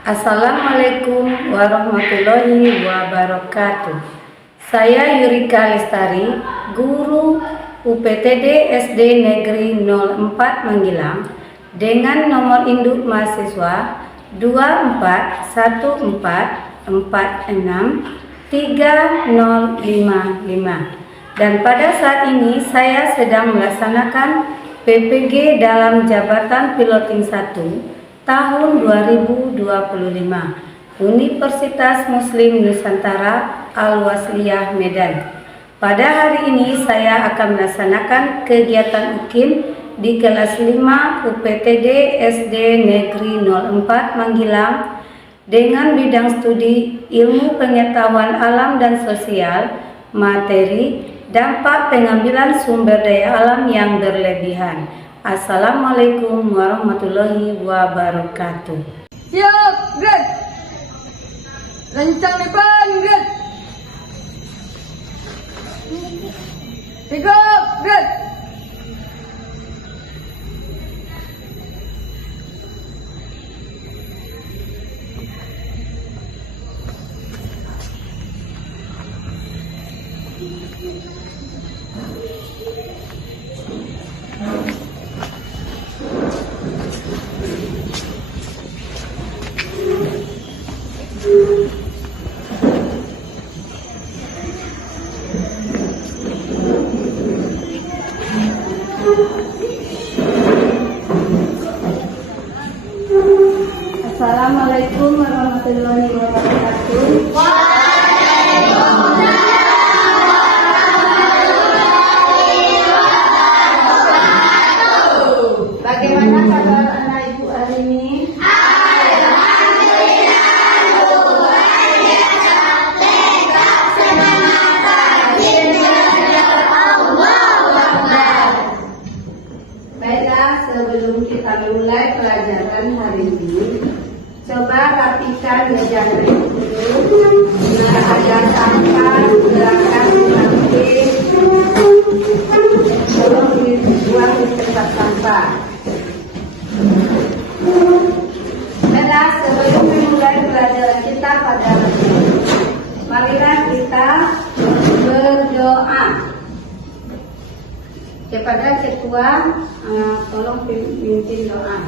Assalamualaikum warahmatullahi wabarakatuh. Saya Yurika Lestari, guru UPTD SD Negeri 04 Manggilang, dengan nomor induk mahasiswa 2414463055. Dan pada saat ini saya sedang melaksanakan PPG dalam jabatan piloting 1 tahun 2025 Universitas Muslim Nusantara Al-Wasliyah Medan. Pada hari ini saya akan melaksanakan kegiatan UKIM di kelas 5 UPTD SD Negeri 04 Manggilang dengan bidang studi ilmu pengetahuan alam dan sosial, materi dampak pengambilan sumber daya alam yang berlebihan. Assalamualaikum warahmatullahi wabarakatuh. Siap, gerak. Rencang depan, gerak. Tegak, gerak. Assalamualaikum warahmatullahi wabarakatuh. Bagaimana kabar anak ibu hari ini? Baiklah, sebelum kita mulai pelajaran hari ini, coba rapikan meja dulu. Nah, ada sampah, gerakan samping. Tolong dibuang di tempat sampah. Baiklah, sebelum memulai pelajaran kita pada hari ini, marilah kita berdoa. Kepada ketua, tolong pimpin doa.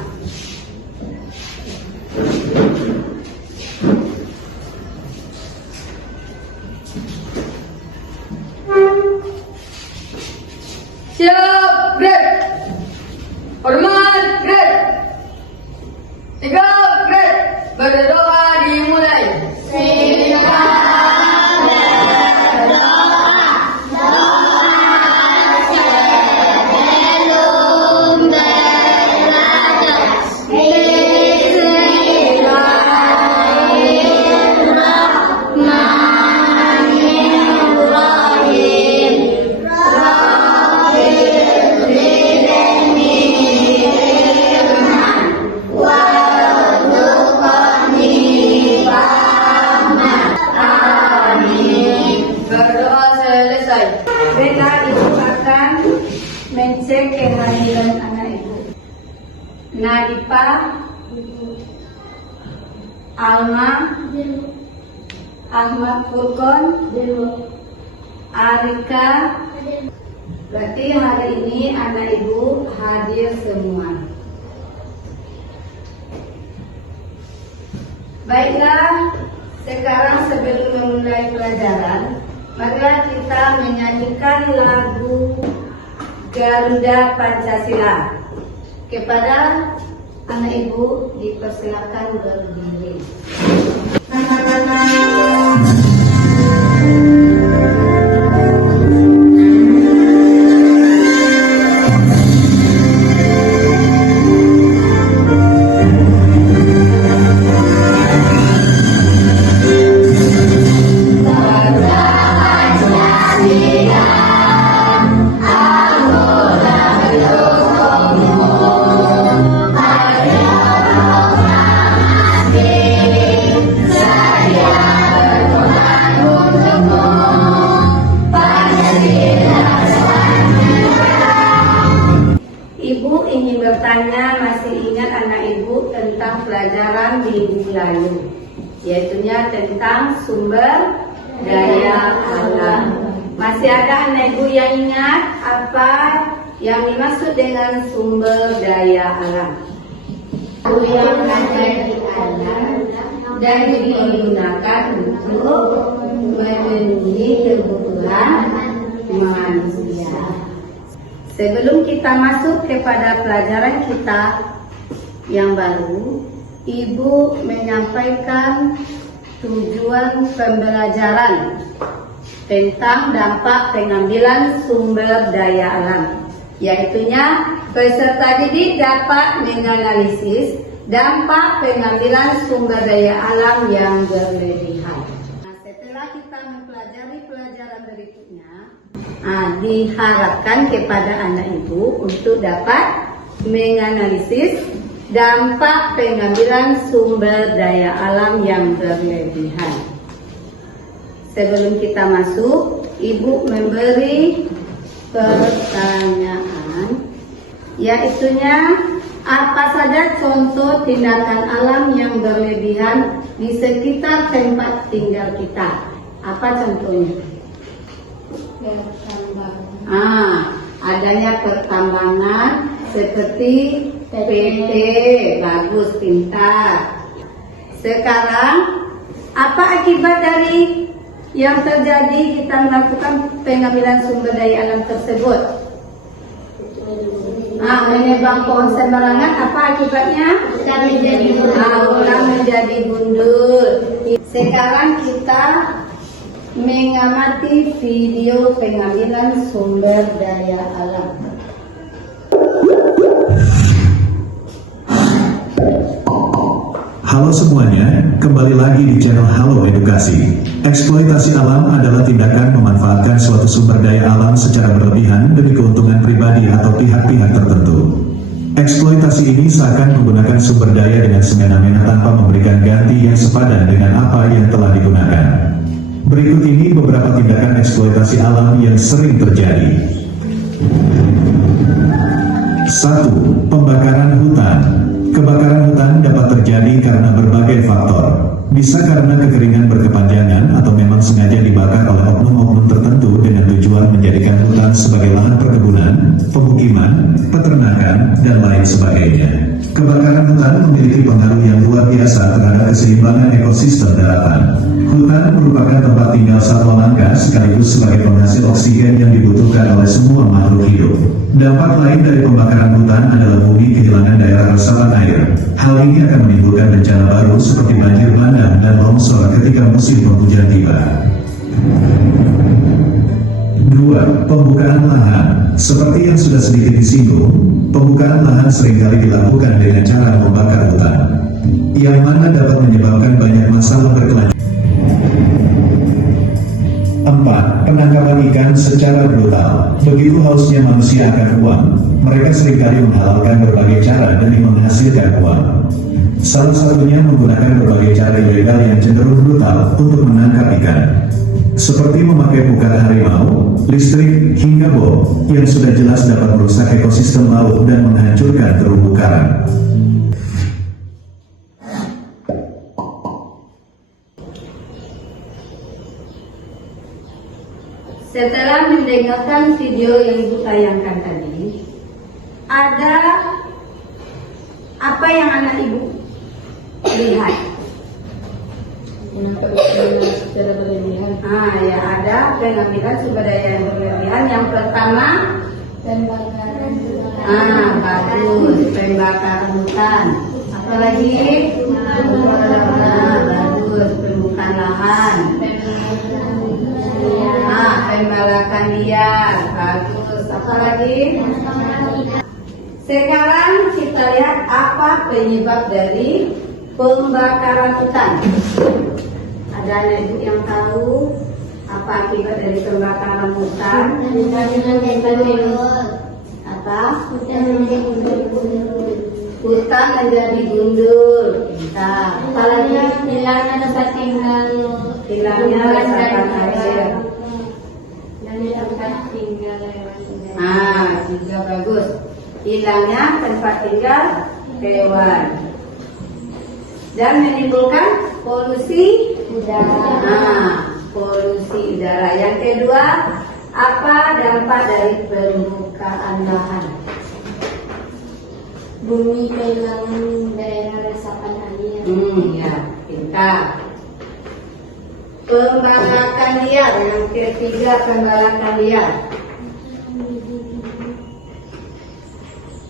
Siap, gerak. Hormat, gerak. Tegak, gerak. Berdoa dimulai. Baiklah, ibu akan mencek kehadiran anak ibu. Nadipa, Alma, Ahmad Furqon, Arika. Berarti hari ini anak ibu hadir semua. Baiklah, sekarang sebelum memulai pelajaran, marilah kita menyanyikan lagu Garuda Pancasila. Kepada anak ibu dipersilakan berdiri. lalu, yaitunya tentang sumber daya alam. Masih ada anak ibu yang ingat apa yang dimaksud dengan sumber daya alam? Yang ada di alam dan digunakan untuk memenuhi kebutuhan manusia. Sebelum kita masuk kepada pelajaran kita yang baru, Ibu menyampaikan tujuan pembelajaran tentang dampak pengambilan sumber daya alam, yaitunya peserta didik dapat menganalisis dampak pengambilan sumber daya alam yang berlebihan. Nah, setelah kita mempelajari pelajaran berikutnya, diharapkan kepada anak ibu untuk dapat menganalisis dampak pengambilan sumber daya alam yang berlebihan. Sebelum kita masuk, ibu memberi pertanyaan, yaitunya apa saja contoh tindakan alam yang berlebihan di sekitar tempat tinggal kita? Apa contohnya? Adanya pertambangan seperti PT, bagus, pintar. Sekarang, apa akibat dari yang terjadi kita melakukan pengambilan sumber daya alam tersebut? Menebang pohon sembarangan, apa akibatnya? Menjadi gundul. Sekarang kita mengamati video pengambilan sumber daya alam. Halo semuanya, kembali lagi di channel Halo Edukasi. Eksploitasi alam adalah tindakan memanfaatkan suatu sumber daya alam secara berlebihan demi keuntungan pribadi atau pihak-pihak tertentu. Eksploitasi ini seakan menggunakan sumber daya dengan semena-mena tanpa memberikan ganti yang sepadan dengan apa yang telah digunakan. Berikut ini beberapa tindakan eksploitasi alam yang sering terjadi. 1. Pembakaran hutan. Kebakaran hutan dapat terjadi karena berbagai faktor. Bisa karena kekeringan berkepanjangan atau memang sengaja dibakar oleh oknum-oknum tertentu dengan tujuan menjadikan hutan sebagai lahan perkebunan, pemukiman, peternakan, dan lain sebagainya. Kebakaran hutan memiliki pengaruh yang luar biasa terhadap keseimbangan ekosistem daratan. Hutan merupakan tempat tinggal satwa langka sekaligus sebagai penghasil oksigen yang dibutuhkan oleh semua makhluk hidup. Dampak lain dari pembakaran hutan adalah bumi kehilangan daerah resapan air. Hal ini akan menimbulkan bencana baru seperti banjir bandang dan longsor ketika musim penghujan tiba. 2. Pembukaan lahan. Seperti yang sudah sedikit disinggung, pembukaan lahan seringkali dilakukan dengan cara membakar hutan, yang mana dapat menyebabkan banyak masalah berkelanjutan. 4. Penangkapan ikan secara brutal. Begitu hausnya manusia akan uang, mereka seringkali menghalalkan berbagai cara demi menghasilkan uang. Salah satunya menggunakan berbagai cara ilegal yang cenderung brutal untuk menangkap ikan, seperti memakai pukat harimau, listrik, hingga bom, yang sudah jelas dapat merusak ekosistem laut dan menghancurkan terumbu karang. Setelah mendengarkan video yang Ibu tayangkan tadi, ada apa yang anak Ibu lihat? Secara berlebihan. Ya ada pengambilan sumber daya yang berlebihan. Yang pertama, Pembakaran hutan. bagus, pembakaran hutan. Apalagi? Bagus, pembukaan lahan. Pembalakan liar, bagus. Apa lagi? Sekarang kita lihat apa penyebab dari pembakaran hutan. Ada anak ibu yang tahu apa akibat dari pembakaran hutan? Apa? Hutan menjadi gundul. Apalagi Hilangnya tempat tinggal. hilangnya resapan air. Tempat tinggal Juga bagus. Hilangnya tempat tinggal hewan. dan menimbulkan polusi udara. Polusi udara. Yang kedua, apa dampak dari pembukaan lahan? Bumi kehilangan daerah resapan air. Ya, pintar. Pembalakan liar. Yang ketiga, pembalakan liar.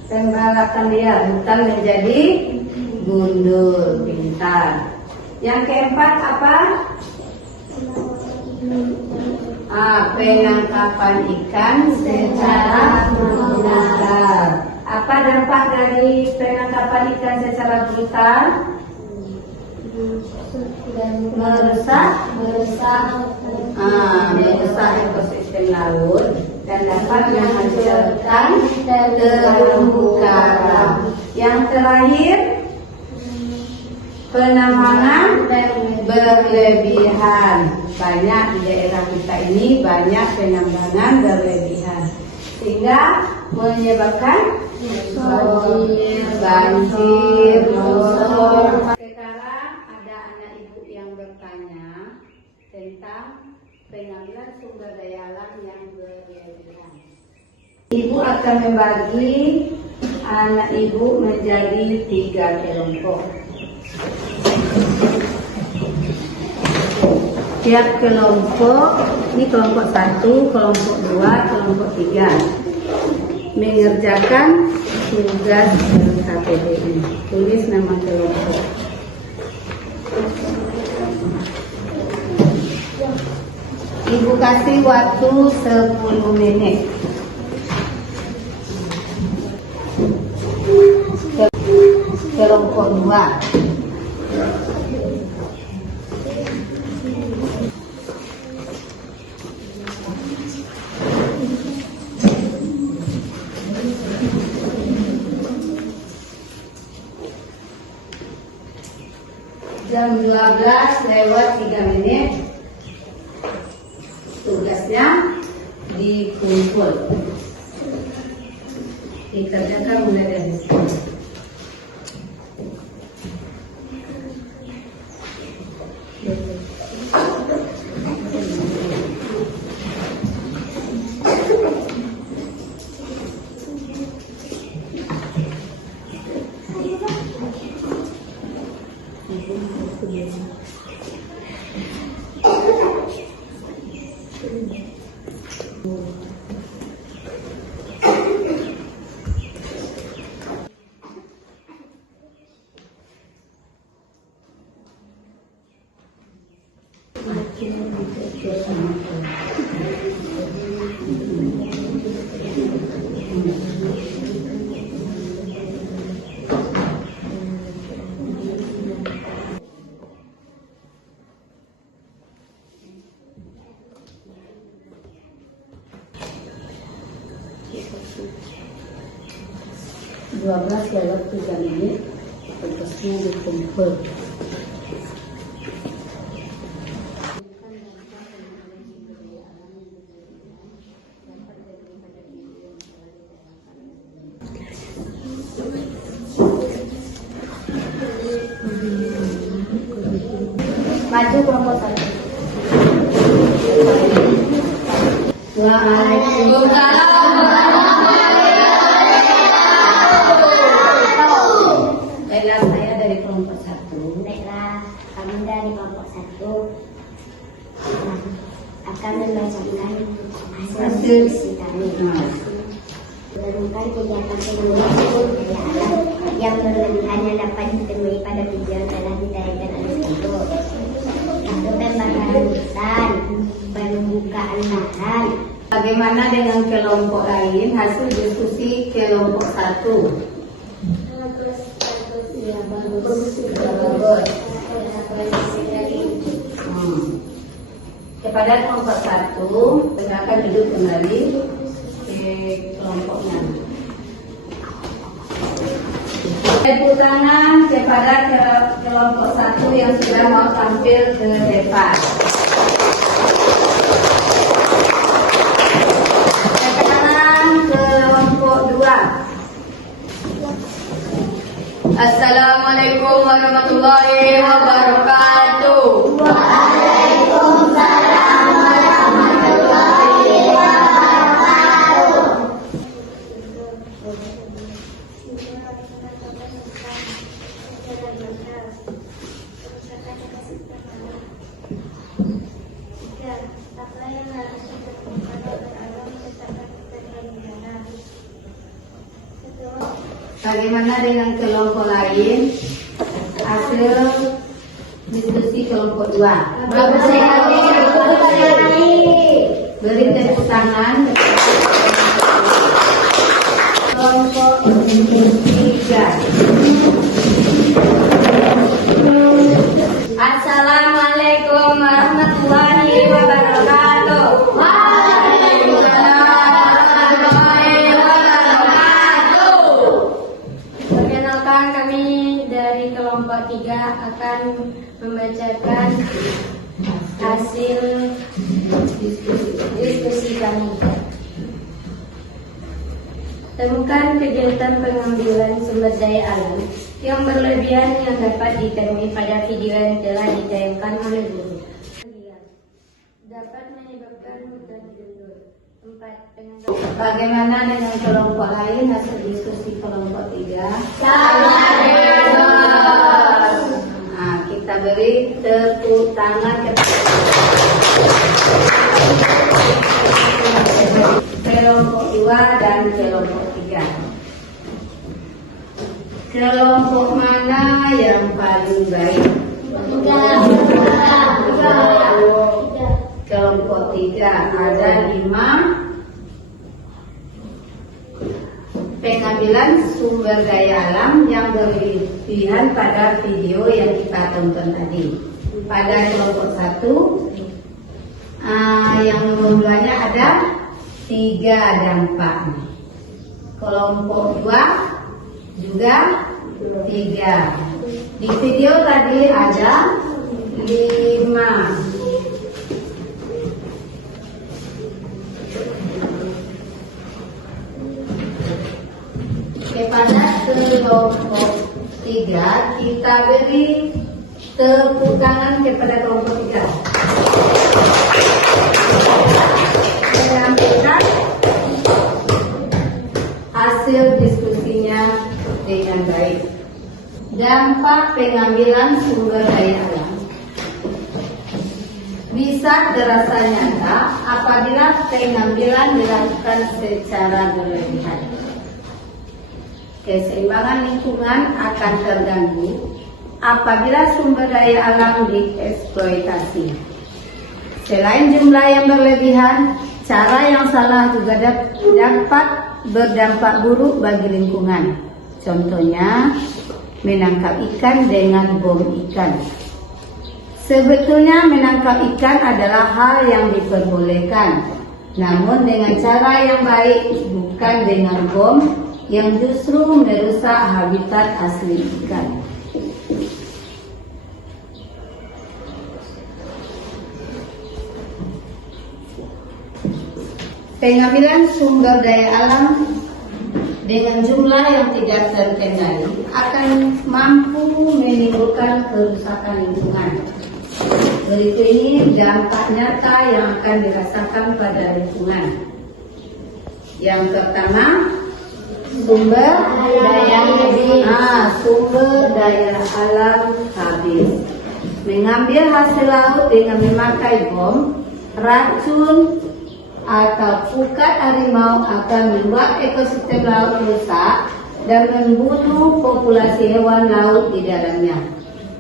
Pembalakan liar, hutan menjadi gundul. Pintar. Yang keempat apa? Penangkapan ikan secara brutal. Apa dampak dari penangkapan ikan secara brutal? Merusak ekosistem laut dan dapat menghasilkan terumbu karang. Yang terakhir, penambangan berlebihan. Banyak di daerah kita ini banyak penambangan berlebihan sehingga menyebabkan banjir, longsor. Sekarang ada anak ibu yang bertanya tentang pengambilan sumber daya alam yang berlebihan. Ibu akan membagi anak ibu menjadi 3 kelompok. Tiap kelompok, ini kelompok 1, kelompok 2, kelompok 3 mengerjakan tugas LKPD. Tulis nama kelompok. Ibu kasih waktu 10 menit. Kelompok 2. Jam 12:03, tugasnya dikumpul, dikerjakan mulai dari sekarang. Belas lewat 3 menit, tugasnya dikumpul. Maju kelompok 1. Waalaikumsalam. Baiklah, saya dari kelompok 1. Baiklah, kami dari kelompok 1 akan membacakan hasil diskusi kami. Menemukan kegiatan pengembangan sumber daya alam yang berlebihan yang dapat ditemui pada video yang telah ditayangkan oleh Ibu. Itu pembakaran hutan, pembukaan lahan. Bagaimana dengan kelompok lain? Hasil diskusi kelompok 1. Ya, bagus. Bagus. Kepada kelompok 1, silakan duduk kembali ke kelompoknya. Tepuk tangan kepada kelompok 1 yang sudah mau tampil ke depan. Sekarang kelompok 2. Assalamualaikum Assalamualaikum warahmatullahi wabarakatuh. Bagaimana dengan kelompok lain? Hasil diskusi kelompok 2. Bagus sekali. Beri tepuk tangan kelompok 3. Assalamualaikum warahmatullahi wabarakatuh. Perkenalkan, kami dari kelompok 3 akan membacakan hasil diskusi kami. Temukan kegiatan pengambilan sumber daya alam yang berlebihan yang dapat ditemui pada video yang telah ditayangkan oleh guru. Dapat menyebabkan hutan gundul. 4. Bagaimana dengan kelompok lain? Hasil diskusi kelompok 3. Nah, kita beri tepuk tangan kelompok 2 dan kelompok 3. Kelompok mana yang paling baik? Kelompok 3 ada 5 pengambilan sumber daya alam yang berlebihan pada video yang kita tonton tadi. Pada kelompok 1 yang nomor 2-nya ada 3 dampak. Kelompok 2 juga 3. Di video tadi ada 5. Kepada kelompok 3 kita beri tepuk tangan kepada kelompok 3. Menyampaikan hasil diskusinya dengan baik. Dampak pengambilan sumber daya alam bisa terasa nyata apabila pengambilan dilakukan secara berlebihan. Keseimbangan lingkungan akan terganggu apabila sumber daya alam dieksploitasi. Selain jumlah yang berlebihan, cara yang salah juga dapat berdampak buruk bagi lingkungan. Contohnya, menangkap ikan dengan bom ikan. Sebetulnya menangkap ikan adalah hal yang diperbolehkan, namun dengan cara yang baik, bukan dengan bom yang justru merusak habitat asli ikan. Pengambilan sumber daya alam dengan jumlah yang tidak terkendali akan mampu menimbulkan kerusakan lingkungan. Berikut ini dampak nyata yang akan dirasakan pada lingkungan. Yang pertama, sumber daya alam habis. Mengambil hasil laut dengan memakai bom, racun, atau pukat harimau akan membuat ekosistem laut rusak dan membunuh populasi hewan laut di dalamnya.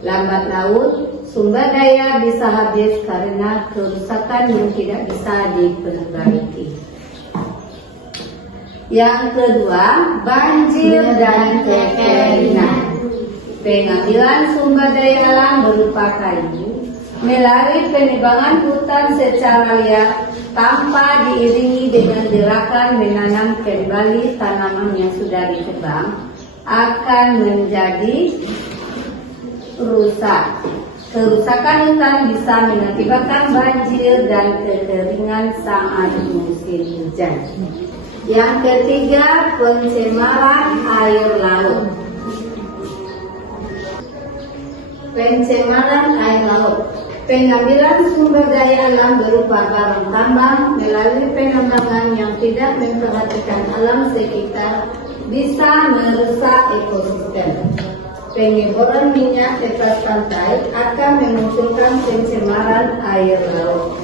Lambat laut, sumber daya bisa habis karena kerusakan yang tidak bisa diperbaiki. Yang kedua, banjir dan kekeringan. Pengambilan sumber daya alam berupa kayu melalui penebangan hutan secara liar tanpa diiringi dengan gerakan menanam kembali tanaman yang sudah ditebang akan menjadi rusak. Kerusakan hutan bisa mengakibatkan banjir dan kekeringan saat musim hujan. Yang ketiga, pencemaran air laut. pencemaran air laut, pengambilan sumber daya alam berupa barang tambang melalui penambangan yang tidak memperhatikan alam sekitar bisa merusak ekosistem. Pengeboran minyak tepat pantai akan memunculkan pencemaran air laut.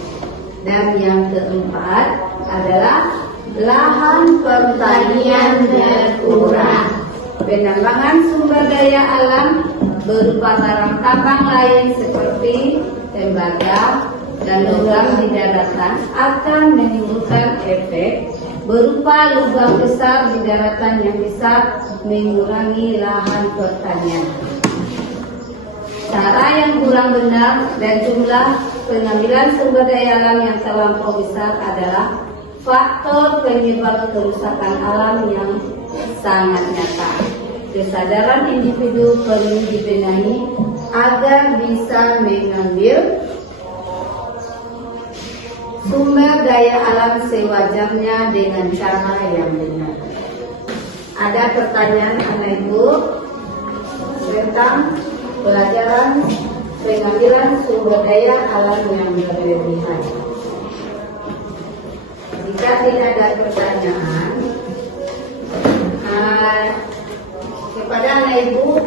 Dan yang keempat adalah lahan pertanian berkurang. Penambangan sumber daya alam berupa barang tambang lain seperti tembaga dan logam di daratan akan menimbulkan efek berupa lubang besar di daratan yang bisa mengurangi lahan pertanian. Cara yang kurang benar dan jumlah pengambilan sumber daya alam yang terlampau besar adalah faktor penyebab kerusakan alam yang sangat nyata. Kesadaran individu perlu dibenahi agar bisa mengambil sumber daya alam sewajarnya dengan cara yang benar. Ada pertanyaan anak ibu tentang pelajaran pengambilan sumber daya alam yang berlebihan. Jika tidak ada pertanyaan, kepada anak ibu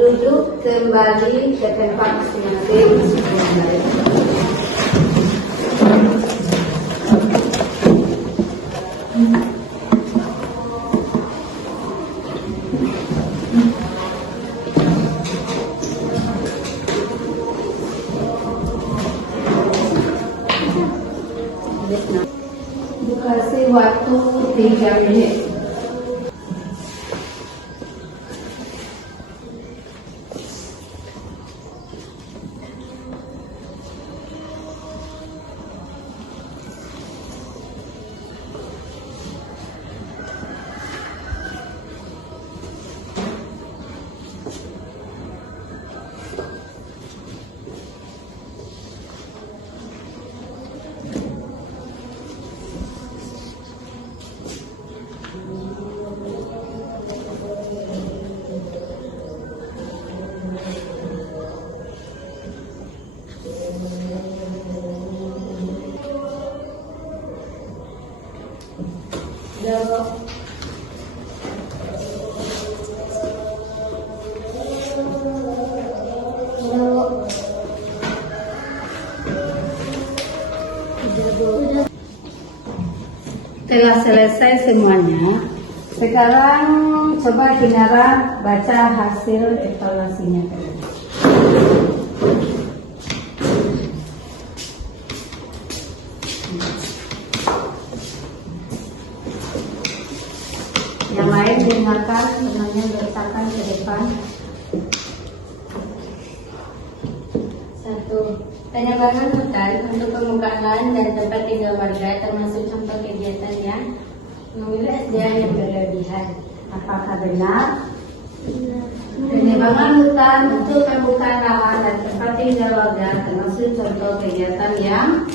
duduk kembali ke tempat masing-masing. Dikasih waktu 3 menit. Telah selesai semuanya. Sekarang coba Kinara baca hasil evaluasinya. Yang lain dengarkan, semuanya letakkan ke depan. 1. Penambangan hutan untuk pembukaan lahan dan tempat tinggal warga termasuk contoh kegiatan yang mengambil SDM yang berlebihan. Apakah benar? Penambangan hutan untuk pembukaan lahan dan tempat tinggal warga termasuk contoh kegiatan yang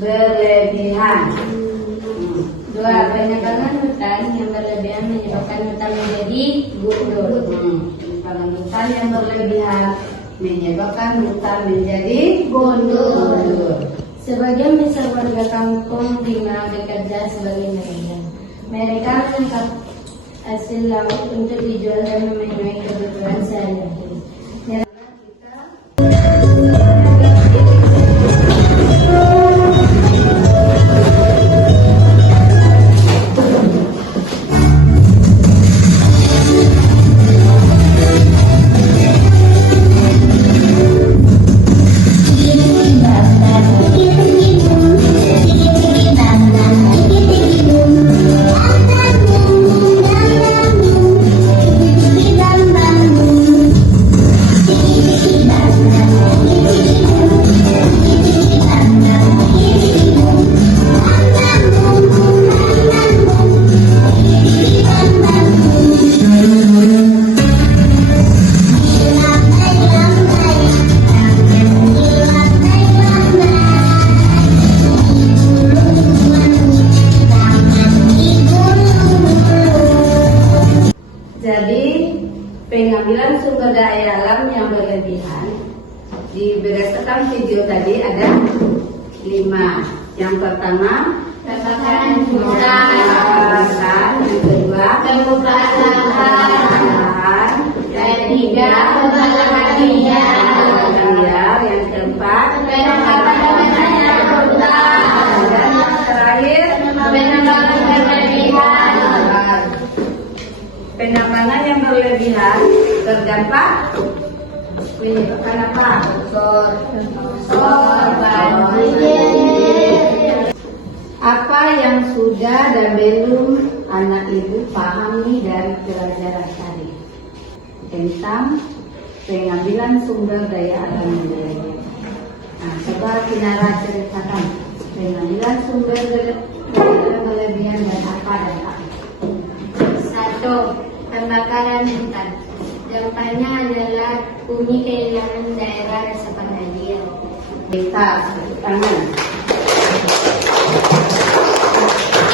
berlebihan. 2. Penambangan hutan yang berlebihan menyebabkan hutan menjadi gundul. Penambangan hutan yang berlebihan menyebabkan hutan menjadi gundul. Sebagian besar warga kampung Rimau bekerja sebagai nelayan. Mereka menangkap hasil laut untuk dijual dan memenuhi kebutuhan sehari-hari. Jadi pengambilan sumber daya alam di berdasarkan video tadi ada 5. Yang pertama Kebakaran hutan. kebakaran, yang kedua Pembukaan lahan. lahan, Yang ketiga, pembakaran liar. yang keempat Penangkapan hutan. dan yang terakhir penambangan yang berlebihan terdampak menyebabkan apa? Apa yang sudah dan belum anak ibu pahami dari pelajaran tadi tentang pengambilan sumber daya alam wilayah? Nah, coba Kinara ceritakan pengambilan sumber daya kelebihan dan apa dan apa. 1. Pembakaran hutan. Dampaknya adalah bumi kehilangan daerah resapan air. Kita tangan.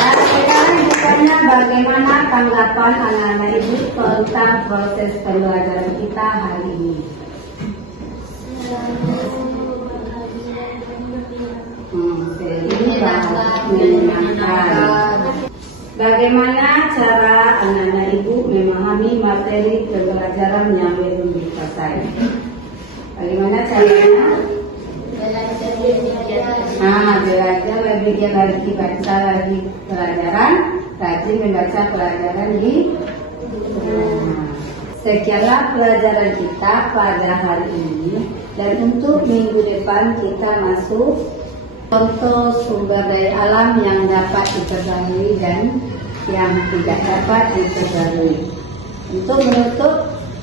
Dan sekarang ditanya bagaimana tanggapan anak-anak ibu tentang proses pembelajaran kita hari ini. Menyenangkan. Bagaimana cara anak-anak ibu memahami materi pembelajaran yang belum dikuasai? Bagaimana caranya? Belajar lebih Belajar lebih giat lagi baca lagi pelajaran, rajin membaca pelajaran di rumah. Sekianlah pelajaran kita pada hari ini, dan untuk minggu depan kita masuk contoh sumber daya alam yang dapat diperbarui dan yang tidak dapat diperbarui. Untuk menutup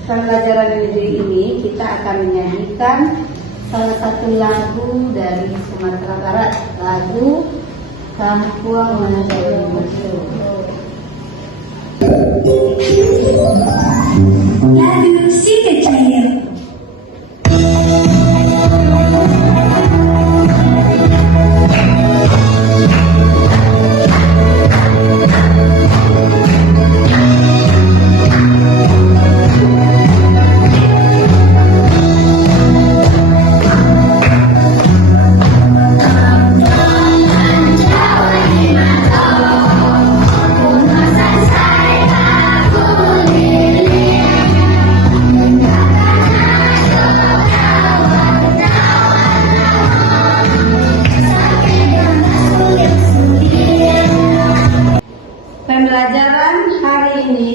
pembelajaran minggu ini, kita akan menyanyikan salah satu lagu dari Sumatera Barat, lagu Kampung Menjadi Musuh. Lagu si kecil. Pembelajaran hari ini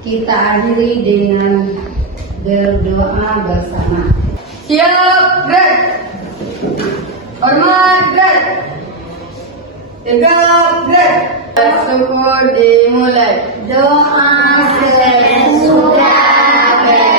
kita akhiri dengan berdoa bersama. Siap, gerak. Hormat, gerak. Tegap, gerak. Syukur dimulai. Doa sesudah belajar.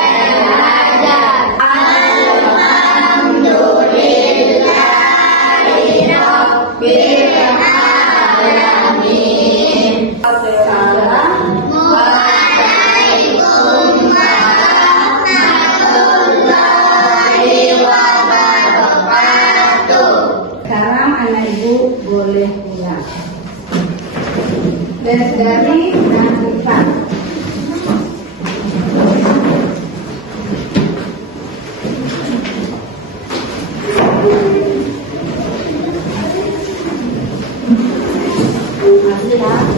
Sekarang anak ibu boleh pulang. Dari Nafifah. Masih